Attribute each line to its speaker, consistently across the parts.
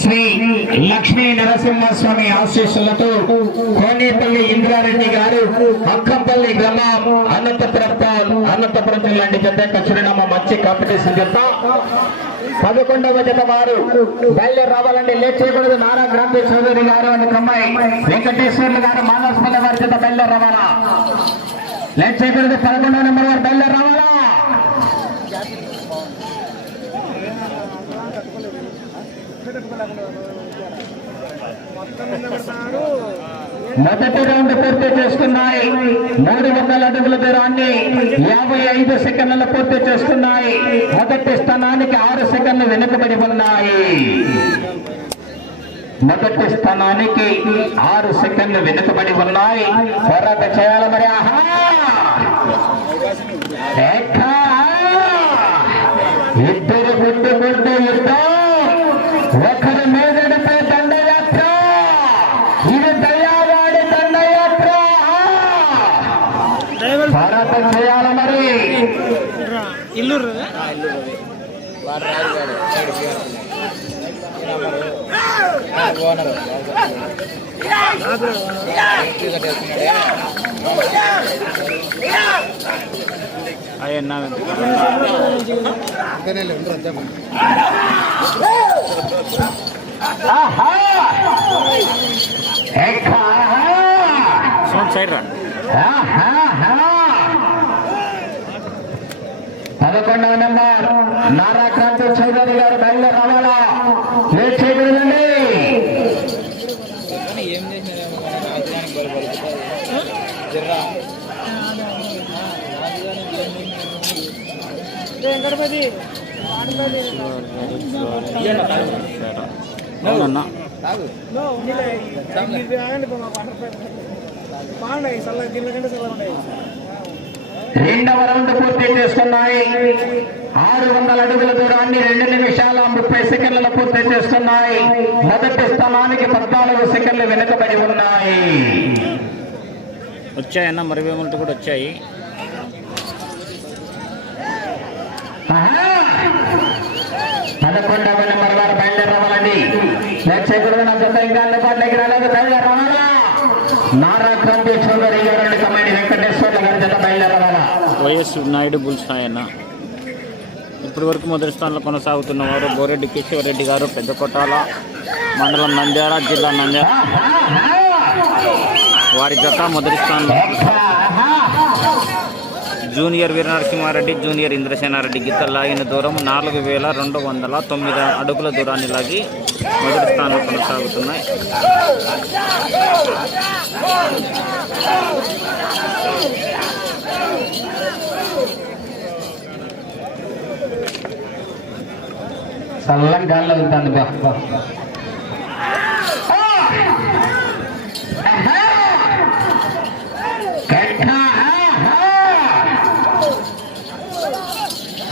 Speaker 1: శ్రీ లక్ష్మీ నరసింహస్వామి ఆశీస్సులతో కోనేపల్లి ఇంద్రారెడ్డి గారు అక్కంపల్లి గ్రామం అనంతపురం అనంతపురం జిల్లా జత చిరునామా మంచి కాంపిటీషన్ జత పదకొండవ జత వారు బయలుదేరి రావాలండి లేట్ చేయకూడదు నారా క్రాంతి చౌదరి గారు అని కమ్మాయి వెంకటేశ్వర్లు గారు మానవస్పల్లి వారి చేత బయలుదేరి రావాలా? లేట్ చేయకూడదు పదకొండవ నెంబర్ వారు బయలుదేరి రావాలా? మొదటి రౌండ్ పూర్తి చేస్తున్నాయి. మూడు వందల అడుగుల దూరాన్ని యాభై ఐదు సెకండ్లు పూర్తి చేస్తున్నాయి. మొదటి స్థానానికి ఆరు సెకండ్లు వెనుకబడి ఉన్నాయి. మొదటి స్థానానికి ఆరు సెకండ్లు వెనుకబడి ఉన్నాయి. పోరాట చేయాలి మరి. ఆహా! ఇద్దరు
Speaker 2: ఇల్లు
Speaker 3: అయ్యన్నా
Speaker 1: ఆహా! ఏకా!
Speaker 3: సైడ్ రా
Speaker 1: పదకొండవ నెంబర్. నారా క్రాంతి చౌదరి గారు బయలుదేరి రావాలా లేట్ చేయకూడదండి
Speaker 2: వెంకటపతి
Speaker 3: అవునన్నా.
Speaker 2: బాగున్నాయి చల్లగా దీని కంటే చల్లగా ఉన్నాయి
Speaker 1: రెండవ రౌండ్ పూర్తి చేసుకున్నాయి. ఆరు వందల అడుగుల దూరాన్ని రెండు నిమిషాల ముప్పై సెకండ్ల పూర్తి చేసుకున్నాయి. మొదటి స్థానానికి పద్నాలుగు సెకండ్లు వెనుకబడి ఉన్నాయి.
Speaker 3: వచ్చాయన్న మరివేములతో కూడా వచ్చాయి!
Speaker 1: పదకొండవ నెంబర్ వారు బయలుదేరి రావాలండి లేట్ చేయకూడదు నా జత ఇంకా అందుబాటులోకి రాలేదు. బయలుదేరి రావాలా నారా క్రాంతి చౌదరి గారు కమిటీ వెంకటేశ్వర్ల గారి జత
Speaker 3: వైఎస్ నాయుడు బుల్స్ ఆయన ఇప్పటి వరకు మొదటి స్థానంలో కొనసాగుతున్న వారు బోరెడ్డి కేశవరెడ్డి గారు పెద్ద కొట్టాల మండలం నంద్యాల జిల్లా నంద్యాల. వారి జత మొదటి స్థానంలో. జూనియర్ వీరనరసింహారెడ్డి జూనియర్ ఇంద్రసేనారెడ్డి గీత లాగిన దూరం నాలుగు వేల రెండు వందల తొమ్మిది అడుగుల దూరాన్ని లాగి మొదటి స్థానంలో కొనసాగుతున్నాయి.
Speaker 1: చల్లం గాల్లో వెళ్తాను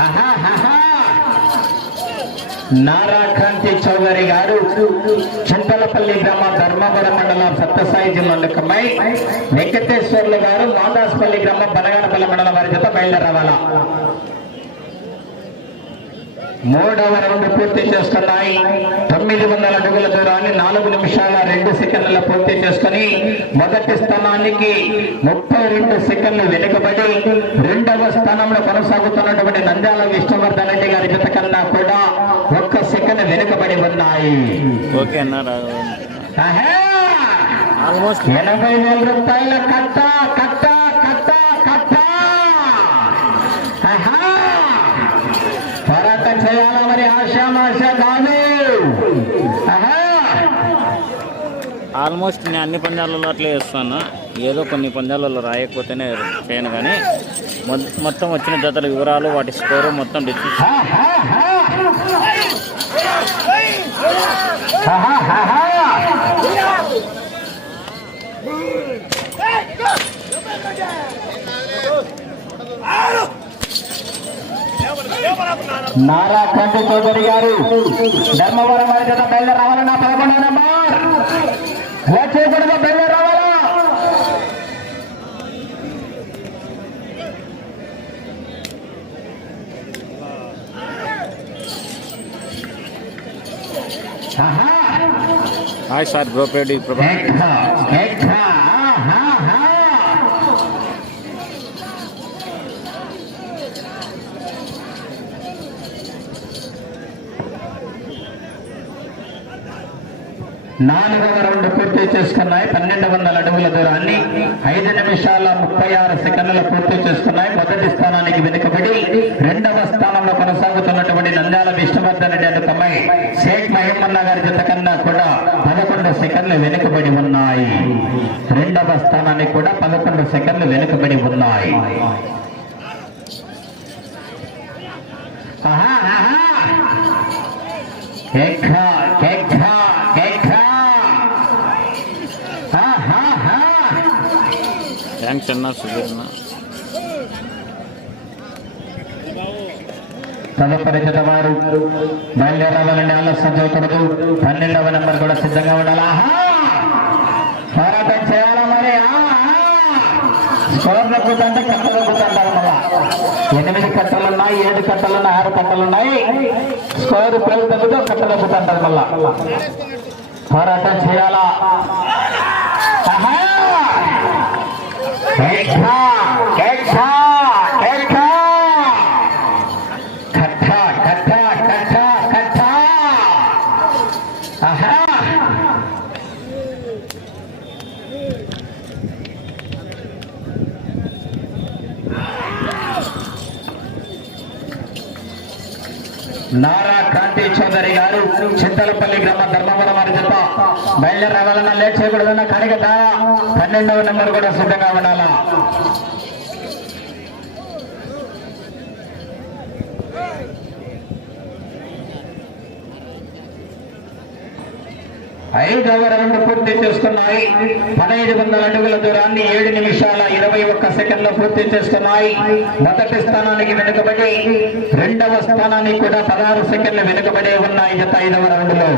Speaker 1: బా నారా చౌదరి గారు చింతలపల్లి గ్రామ ధర్మవర మండలం సత్యసాయి జిల్లా వెంకటేశ్వర్లు గారు మాదాస్పల్లి గ్రామ బనగానపల్లి మండలం వారి చేత బయలుదేరవాలా? మూడవ రౌండ్ పూర్తి చేస్తున్నాయి తొమ్మిది వందల అడుగుల దూరాన్ని నాలుగు నిమిషాల రెండు సెకండ్ల పూర్తి చేసుకుని మొదటి స్థానానికి ముప్పై రెండు సెకండ్లు వెనుకబడి రెండవ స్థానంలో కొనసాగుతున్నటువంటి నంద్యాల విష్ణువర్ధన్ రెడ్డి గారి జత కన్నా కూడా ఒక్క సెకండ్ వెనుకబడి ఉన్నాయి. ఎనభై వేల రూపాయల కట్ట కట్ట కట్ట ఆహా! పోరాటం చేయాలా మరి ఆశామాష కాదు ఆహా!
Speaker 3: ఆల్మోస్ట్ నేను అన్ని పందాలలో అట్లే చేస్తాను. ఏదో కొన్ని పందాలలో రాయకపోతేనే చేయను కానీ మొత్తం వచ్చిన జతల వివరాలు వాటి స్కోరు మొత్తం డిస్క్రిప్షన్.
Speaker 1: నారా కంటి చౌదరి గారు ధర్మవరం వారి జత బయలు రావాలన్నా పదకొండో నెంబర్ వచ్చేకూడదు బయలు రావాలా? ఆహా.
Speaker 3: హాయ్ సార్ బ్రోపరేడి ప్రభా.
Speaker 1: నాలుగవ రౌండ్ పూర్తి చేసుకున్నాయి. పన్నెండు వందల అడుగుల దూరాన్ని ఐదు నిమిషాల ముప్పై ఆరు సెకండ్లు పూర్తి చేసుకున్నాయి. మొదటి స్థానానికి వెనుకబడి రెండవ స్థానంలో కొనసాగుతున్నటువంటి నంద్యాల విష్ణువర్ధన్ రెడ్డి అనే తమ్మాయి షేక్ మహిమన్న గారి జత కన్నా కూడా పదకొండు సెకండ్లు వెనుకబడి ఉన్నాయి. రెండవ స్థానానికి కూడా పదకొండు సెకండ్లు వెనుకబడి ఉన్నాయి. ఆహా ఆహా.
Speaker 3: థ్యాంక్స్ అన్న సుధీర్ణ
Speaker 1: తదుపరి జత వారు బయలుదేరాలని ఆలస్యం చేయకూడదు. పన్నెండవ నెంబర్ కూడా సిద్ధంగా ఉండాలా? పోరాటం చేయాలా మరి? స్కోర్ దక్కుతుంటే కట్టలు దక్కుతుంటారు మళ్ళా. ఎనిమిది కట్టలు ఉన్నాయి ఏడు కట్టలు ఉన్నాయి ఆరు కట్టలు ఉన్నాయి. స్కోర్ పిల్లలు తగ్గుతూ కట్టలు దక్కుతుంటారు మళ్ళా. పోరాటం చేయాలా? ఆహా కేకా కేకా కేకా కట్ట కట్ట కట్ట కట్ట ఆహా నారా క్రాంతి చౌదరి గారు చింతలపల్లి గ్రామ ధర్మవరం వారి జత. బయలుదేరి రావాలన్నా లేట్ చేయకూడదన్నా కనిగత పన్నెండవ నెంబర్ కూడా సిద్ధంగా ఉండాలా? ఐదవ రౌండ్ పూర్తి చేస్తున్నాయి పదహైదు వందల అడుగుల దూరాన్ని ఏడు నిమిషాల ఇరవై ఒక్క సెకండ్లో పూర్తి చేస్తున్నాయి మొదటి స్థానానికి వెనుకబడి రెండవ స్థానానికి కూడా పదహారు సెకండ్లు వెనుకబడి ఉన్నాయి గత ఐదవ రౌండ్లో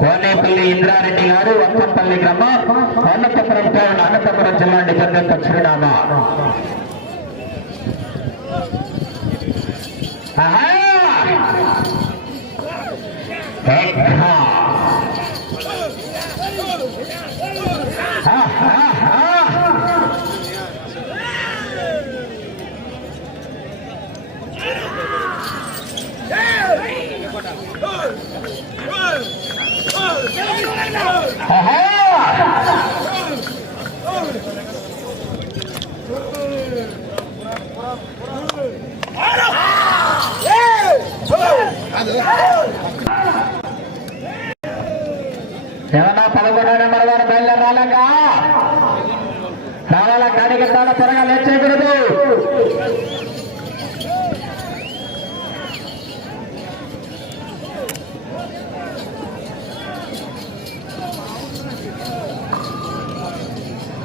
Speaker 1: కోనేపల్లి ఇంద్రారెడ్డి గారు వత్తంపల్లి గ్రామం అనంతపురం టౌన్ అనంతపురం జిల్లా నిబంధన చిరునామా. ఆహా! Vamos!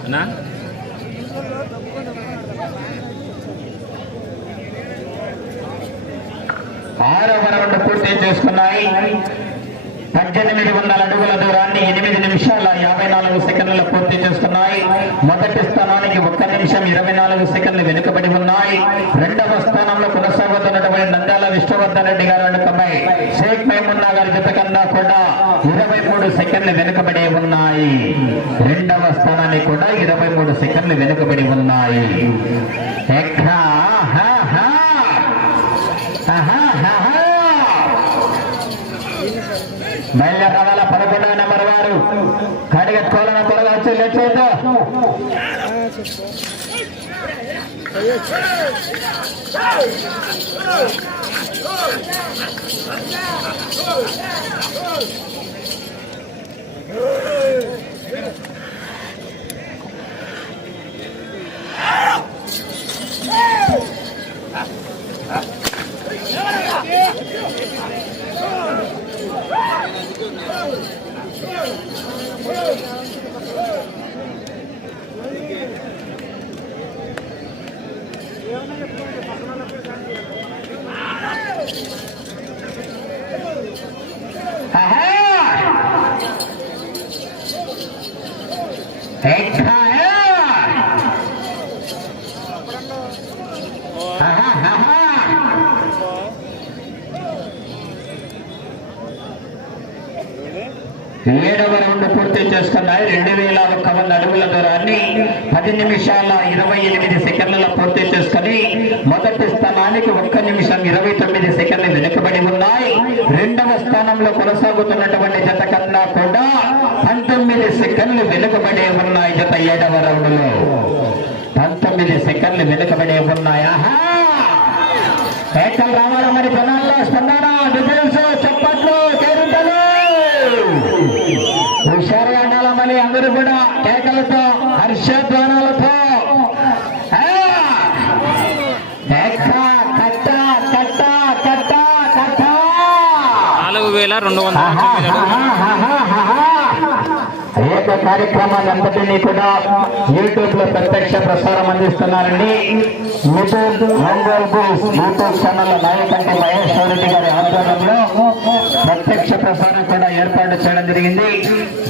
Speaker 3: అన్నా
Speaker 1: ఆరో రౌండ్ పూర్తి చేసుకున్నాయి. పద్దెనిమిది వందల అడుగుల దూరాన్ని తొమ్మిది నిమిషాల యాభై నాలుగు సెకండ్లు పూర్తి చేస్తున్నాయి. మొదటి స్థానానికి ఒక్క నిమిషం ఇరవై నాలుగు సెకండ్లు వెనుకబడి ఉన్నాయి. రెండవ స్థానంలో కొనసాగుతున్నటువంటి నంద్యాల విష్ణువర్ధన్ రెడ్డి గారు అనుకమై షేక్ మేమున్నా గారి జత కన్నా కూడా ఇరవై మూడు సెకండ్లు వెనుకబడి ఉన్నాయి. రెండవ స్థానానికి కూడా ఇరవై మూడు సెకండ్లు వెనుకబడి ఉన్నాయి. ఎక్కా హా హా ఆహా, ఆహా. బయలుదేరి రావాలా పదకొండవ నెంబర్ వారు కడిగెత్తుకోవాలని త్వరగా వచ్చి లేచేద్దు ఏడవ రౌండ్ పూర్తి చేసుకున్నాయి రెండు వేల ఒక్క వంద అడుగుల దూరాన్ని పది నిమిషాల ఇరవై ఎనిమిది సెకండ్లలో పూర్తి చేసుకుని మొదటి స్థానానికి ఒక్క నిమిషం ఇరవై తొమ్మిది సెకండ్లు వెనుకబడి ఉన్నాయి. రెండవ స్థానంలో కొనసాగుతున్నటువంటి జత కన్నా కూడా పంతొమ్మిది సెకండ్లు వెనుకబడి ఉన్నాయి జత ఏడవ రౌండ్లో. పంతొమ్మిది సెకండ్లు వెనుకబడి ఉన్నాయి. ఆహా! ఏకల్ రావాలా మరి జనాల్లో స్పందన డిఫెన్స్ కూడా కేకలతో హర్షధ్వానాలతో.
Speaker 3: నాలుగు వేల రెండు వందల
Speaker 1: కార్యక్రమాన్ని అంతటినీ కూడా యూట్యూబ్లో ప్రత్యక్ష ప్రసారం అందిస్తున్నారండి. Mithun Ongole bulls YouTube channel Nayakanti Maheshwara Reddy గారి ఆధ్వర్యంలో ప్రత్యక్ష ప్రసారం కూడా ఏర్పాటు చేయడం జరిగింది.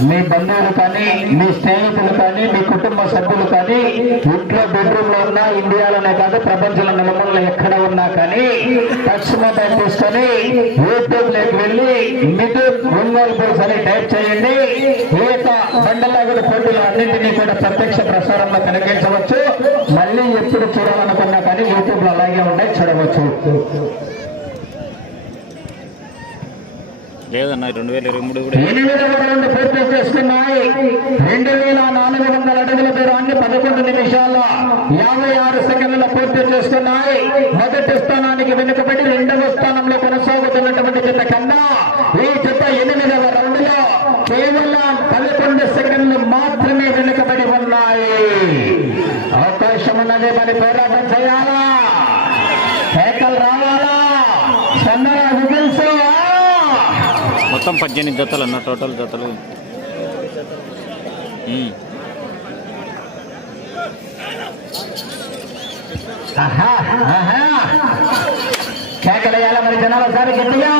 Speaker 1: మీ బంధువులు కానీ మీ స్నేహితులు కానీ మీ కుటుంబ సభ్యులు కానీ ఇంట్లో బెడ్రూమ్లో ఉన్నా ఇండియాలోనే కాదు ప్రపంచంలో నలుమూలలో ఎక్కడ ఉన్నా కానీ టచ్ మొబైల్ తీసుకొని యూట్యూబ్లోకి వెళ్ళి మిటూర్ ఒంగోలు బుల్స్ అని టైప్ చేయండి. ఈత యొక్క పోటీలు అన్నింటినీ కూడా ప్రత్యక్ష ప్రసారంలో కనిపించవచ్చు. మళ్ళీ ఎప్పుడు చూడాలనుకుంటున్నారు చూడాలనుకున్నా కానీ యూట్యూబ్లో అలాగే ఉన్నాయి చూడవచ్చు.
Speaker 3: లేదన్న రెండు వేల ఇరవై మూడు కూడా
Speaker 1: రౌండ్ పూర్తి చేసుకున్నాయి. రెండు వేల నాలుగు వందల అడుగుల దూరాన్ని పదకొండు నిమిషాల యాభై ఆరు సెకండ్ల పూర్తి చేసుకున్నాయి. మొదటి స్థానానికి వెనుకబడి రెండవ స్థానంలో కొనసాగుతున్నటువంటి జత కన్నా ఈ జత ఎనిమిదవ రౌండ్లో కేవలం పదకొండు సెకండ్లు మాత్రమే వెనుకబడి ఉన్నాయి అవకాశం ఉన్నది మరి పోరాటం చేయాలా కేకలు రావాలా స్పందన విజిల్స్
Speaker 3: మొత్తం పద్దెనిమిది జతలు అన్న టోటల్ జతలు. ఉమ్.
Speaker 1: కేకలేయాల మరి జనాలు ఒకసారి గట్టిగా.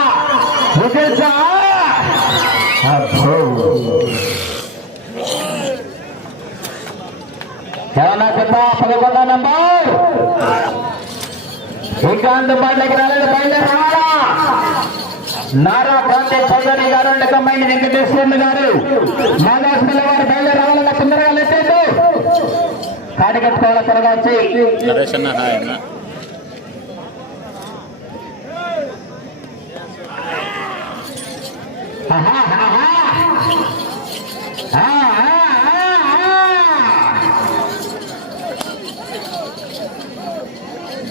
Speaker 1: ఏమన్నా చెప్పా పదకొండో నంబర్. ఇంకా అందుబాటులోకి రాలేదు బయలుదేరా. నారా ప్రాంతీయ చౌదరి గారు లెక్కమ్మైంది వెంకటేశ్వర్లు గారు మాదాస్పల్లి వారు బయలుదేరి రావాలన్న తొందరగా లెక్కేద్దు కాడి కట్టుకోవాలా త్వరగా వచ్చి.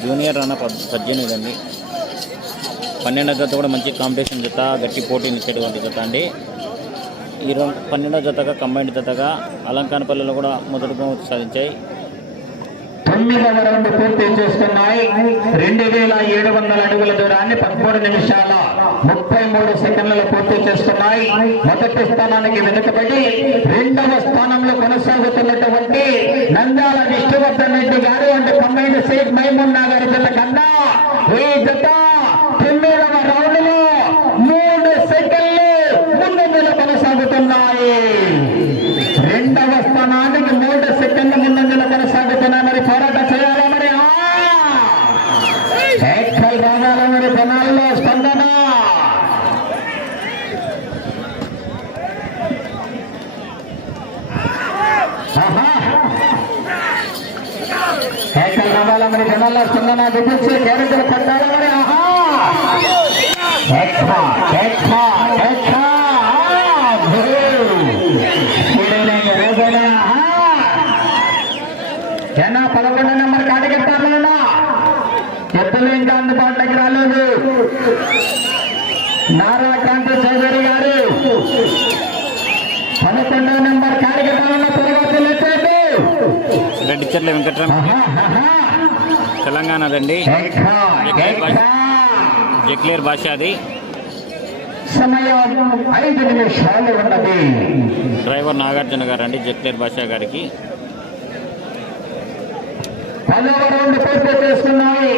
Speaker 3: జూనియర్ అన్న పద్ పద్దెనిమిది అండి. పన్నెండో జత కూడా మంచి కాంపిటీషన్ జత గట్టి పోటీని ఇచ్చేటువంటి జత అండి. ఈ రెండు పన్నెండో జతగా కంబైండ్ జతగా అలంకానపల్లిలో కూడా మొదటి బహుమతి సాధించాయి.
Speaker 1: తొమ్మిదవ రౌండ్ పూర్తి చేసుకున్నాయి. రెండు వేల ఏడు వందల అడుగుల దూరాన్ని పదమూడు నిమిషాల ముప్పై మూడు సెకండ్లలో పూర్తి చేసుకున్నాయి మొదటి స్థానానికి వెనుకబడి రెండవ స్థానంలో కొనసాగుతున్నటువంటి నందాల విష్ణువర్ధన్ రెడ్డి గారు అంటే కంబైన్ సేట్ మైమున్నా గారి జత కన్నా ఈ జత? ఎనిమిదవ రౌండ్లో మూడు సెకండ్లు ముందంజలో కొనసాగుతున్నాయి. రెండవ స్థానానికి మూడు సెకండ్ల ముందంజలో కొనసాగుతున్నా మరి పోరాట చేయాలా మరి? ఎక్కలు రావాలా మరి జనాల్లో స్పందన. ఎక్కలు రావాలా మరి జనాల్లో స్పందన. విధించి క్యారెక్టర్
Speaker 3: పట్టాలా. బచ్చర్ల వెంకటరమణ తెలంగాణదండి. జక్లేర్ భాష అది డ్రైవర్ నాగార్జున గారు అండి జక్లేర్ భాష గారికి. చేస్తున్నాయి.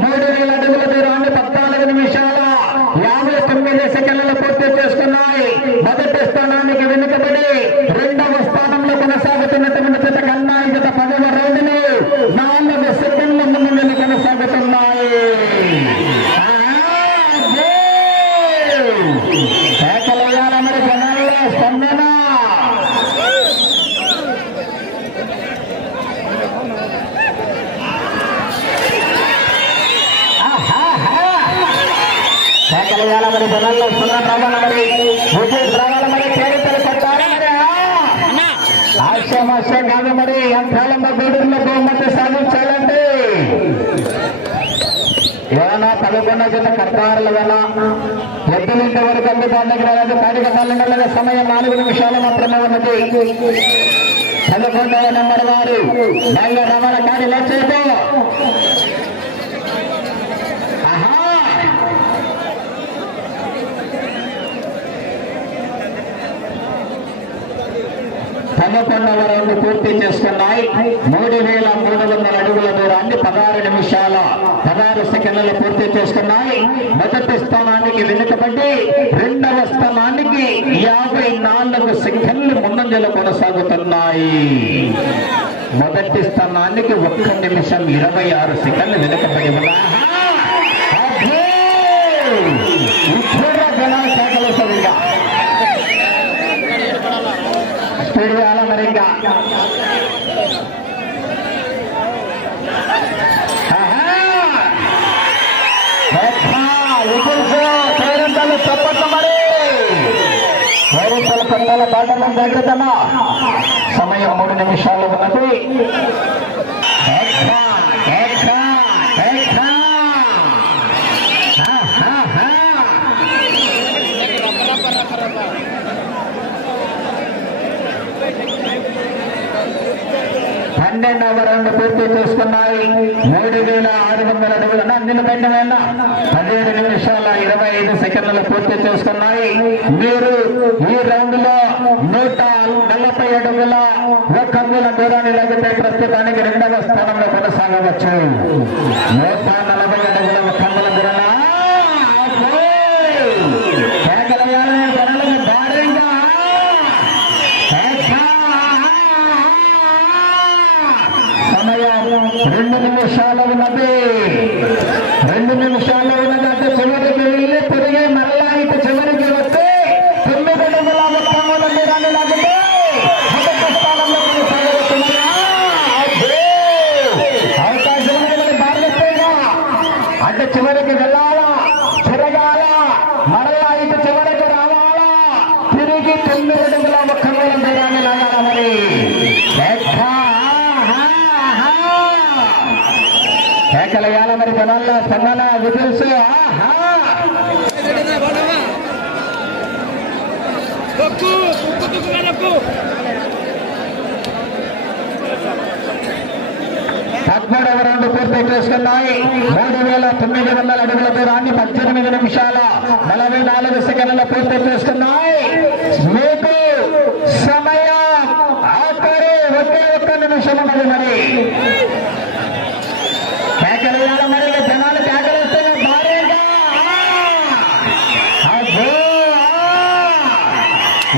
Speaker 1: మూడు యాభై తొమ్మిది చేస్తున్నాయి. మొదటి స్థానానికి వెనుకబడి రెండవ పదకొండ జత వల్ల ఎద్దులింటి వరకు అందుబాటులోకి రాలేదు. కాడిక పల్లెండల సమయం నాలుగు నిమిషాలు మాత్రమే ఉన్నది. పదకొండవ నెంబర్ వారు నల్ల రమణ కాడి లక్ష్యంతో ఆహా! పదకొండవ రౌండ్ పూర్తి చేసుకున్నాయి. మూడు వేల మూడు వందల అడుగుల దూరాన్ని పదహారు నిమిషాలు సెకండ్లలో పూర్తి చేసుకున్నాయి మొదటి స్థానానికి వెనుకబడి రెండవ స్థానానికి యాభై నాలుగు సెకండ్లు ముందంజలు కొనసాగుతున్నాయి. మొదటి స్థానానికి ఒక్క నిమిషం ఇరవై ఆరు సెకండ్లు వెనుకబడి ఉన్నాయి. పాటలు జాగ్రత్తమా సమయం మూడు నిమిషాలు ఉన్నది. పన్నెండవ రౌండ్ పూర్తి చేసుకున్నాయి. మూడు వేల ఆరు వందల అడుగులు నిలబడిన పన్నెండు పదిహేడు నిమిషాల ఇరవై ఐదు సెకండ్లు పూర్తి చేసుకున్నాయి. మీరు ఈ రౌండ్లో నూట నలభై అడుగుల ఒక అంగుల దూరాన్ని లభితే ప్రస్తుతానికి రెండవ స్థానంలో కొనసాగవచ్చు. నూట నలభై అడుగుల ఒక్క అంగుల దూరాన కేకలయాలే ధరలకు భారీగా సమయం రెండు నిమిషాలు ఉన్నది రెండు నిమిషాలు ఉన్నది అంటే చివరికి వెళ్ళి తిరిగి మరలా ఇటు చివరికి వస్తే తొమ్మిది అడుగుల మొత్తంలో మీరాన్ని లాగితే మొదటి స్థానంలో కొనసాగుతున్నారా? అబ్బే! అవకాశం ఉంది మరి భారతదేశంగా. అంటే చివరికి వెళ్ళాలా తిరగాల మరలా ఇటు చివరికి రావాలా తిరిగి తొమ్మిది అడుగుల ముఖంలో దూరాన్ని లాగాల మరి ఎక్కడ? ఆహా! కేకలయాల మరి జనాల్లో స్పందన విజిల్స్ ఆహా! పద్మూడవ రౌండ్ పూర్తి చేసుకున్నాయి. మూడు వేల తొమ్మిది వందల అడుగుల దూరాన్ని పద్దెనిమిది నిమిషాల నలభై నాలుగు సెకండ్ల పూర్తి చేసుకున్నాయి. మీకు సమయం ఆఖరి ఒకే ఒక్క నిమిషం ఉన్నది మరి. కేకలేయాల మరి జనాలు కేకలేస్తే భారీగా.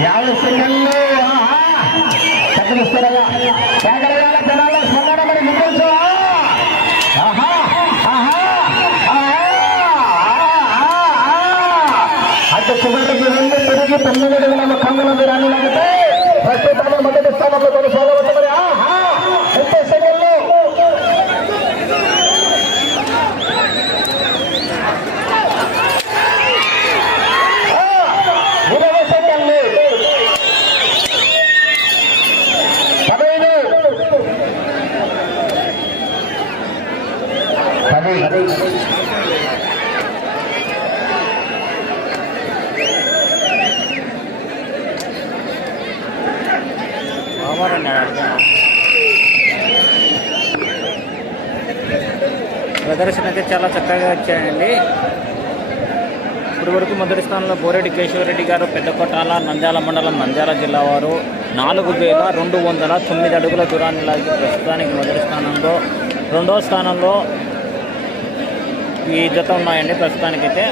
Speaker 1: యాభై సెకండ్లు. ఆహా! చక్కనిస్తారయ్యా కేకలేయాల జనాల స్పందన మరి ముగించు ఆహా ఆహా ఆహా అంటే చివరికి వెళ్ళి తిరిగి తొమ్మిది అడుగుల కంగుల దూరాన్ని లాగితే ప్రస్తుతాన్ని మొదటి స్థానంలో కొనసాగవచ్చు మరి ఆహా ముప్పై సెకండ్లు ఇరవై సెకండ్లు పదహైదు పది
Speaker 3: బాబారండి ప్రదర్శన అయితే చాలా చక్కగా వచ్చాయండి. ఇప్పటి వరకు మొదటి స్థానంలో బోరెడ్డి కేశవరెడ్డి గారు పెద్దకొట్టాల నంద్యాల మండలం నంద్యాల జిల్లా వారు. నాలుగు వేల రెండు వందల తొమ్మిది అడుగుల దూరాన్ని లాగి ప్రస్తుతానికి మొదటి స్థానంలో. రెండో స్థానంలో ఈ జత ఉన్నాయండి ప్రస్తుతానికైతే.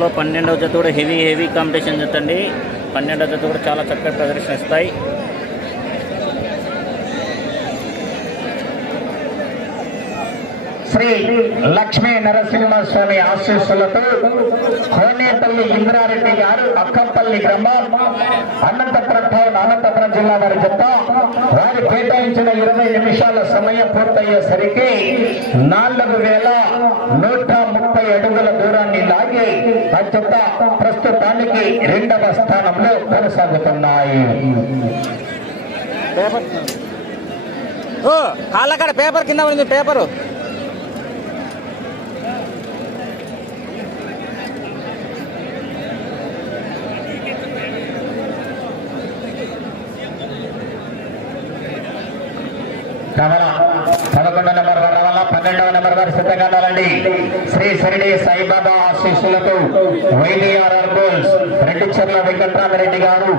Speaker 3: డ్రాలో పన్నెండవ జత కూడా హెవీ హెవీ కాంపిటీషన్ జత అండి పన్నెండవ జత కూడా చాలా చక్కగా ప్రదర్శన ఇస్తాయి.
Speaker 1: శ్రీ లక్ష్మీ నరసింహస్వామి ఆశీస్సులతో కోనేపల్లి ఇంద్రారెడ్డి గారు అక్కంపల్లి గ్రామం అనంతపురం టౌన్ అనంతపురం జిల్లా వారి చెప్తా వారు కేటాయించిన ఇరవై నిమిషాల సమయం పూర్తయ్యేసరికి నాలుగు వేల నూట ముప్పై అడుగుల దూరాన్ని లాగి అత్యంత ప్రస్తుతానికి రెండవ స్థానంలో కొనసాగుతున్నాయి.
Speaker 2: పేపర్ కాళ్ళకాడ పేపర్ కింద ఉంది పేపరు.
Speaker 1: కమల. పదకొండో నెంబర్ వారి వల్ల పన్నెండవ నెంబర్ వారు సిద్ధంగా ఉండాలండి. శ్రీ షిరిడి సాయిబాబా ఆశీస్సులతో వైడిఆర్ఆర్ బోల్స్ రెడ్డి చెర్ల వెంకట్రామరెడ్డి గారు.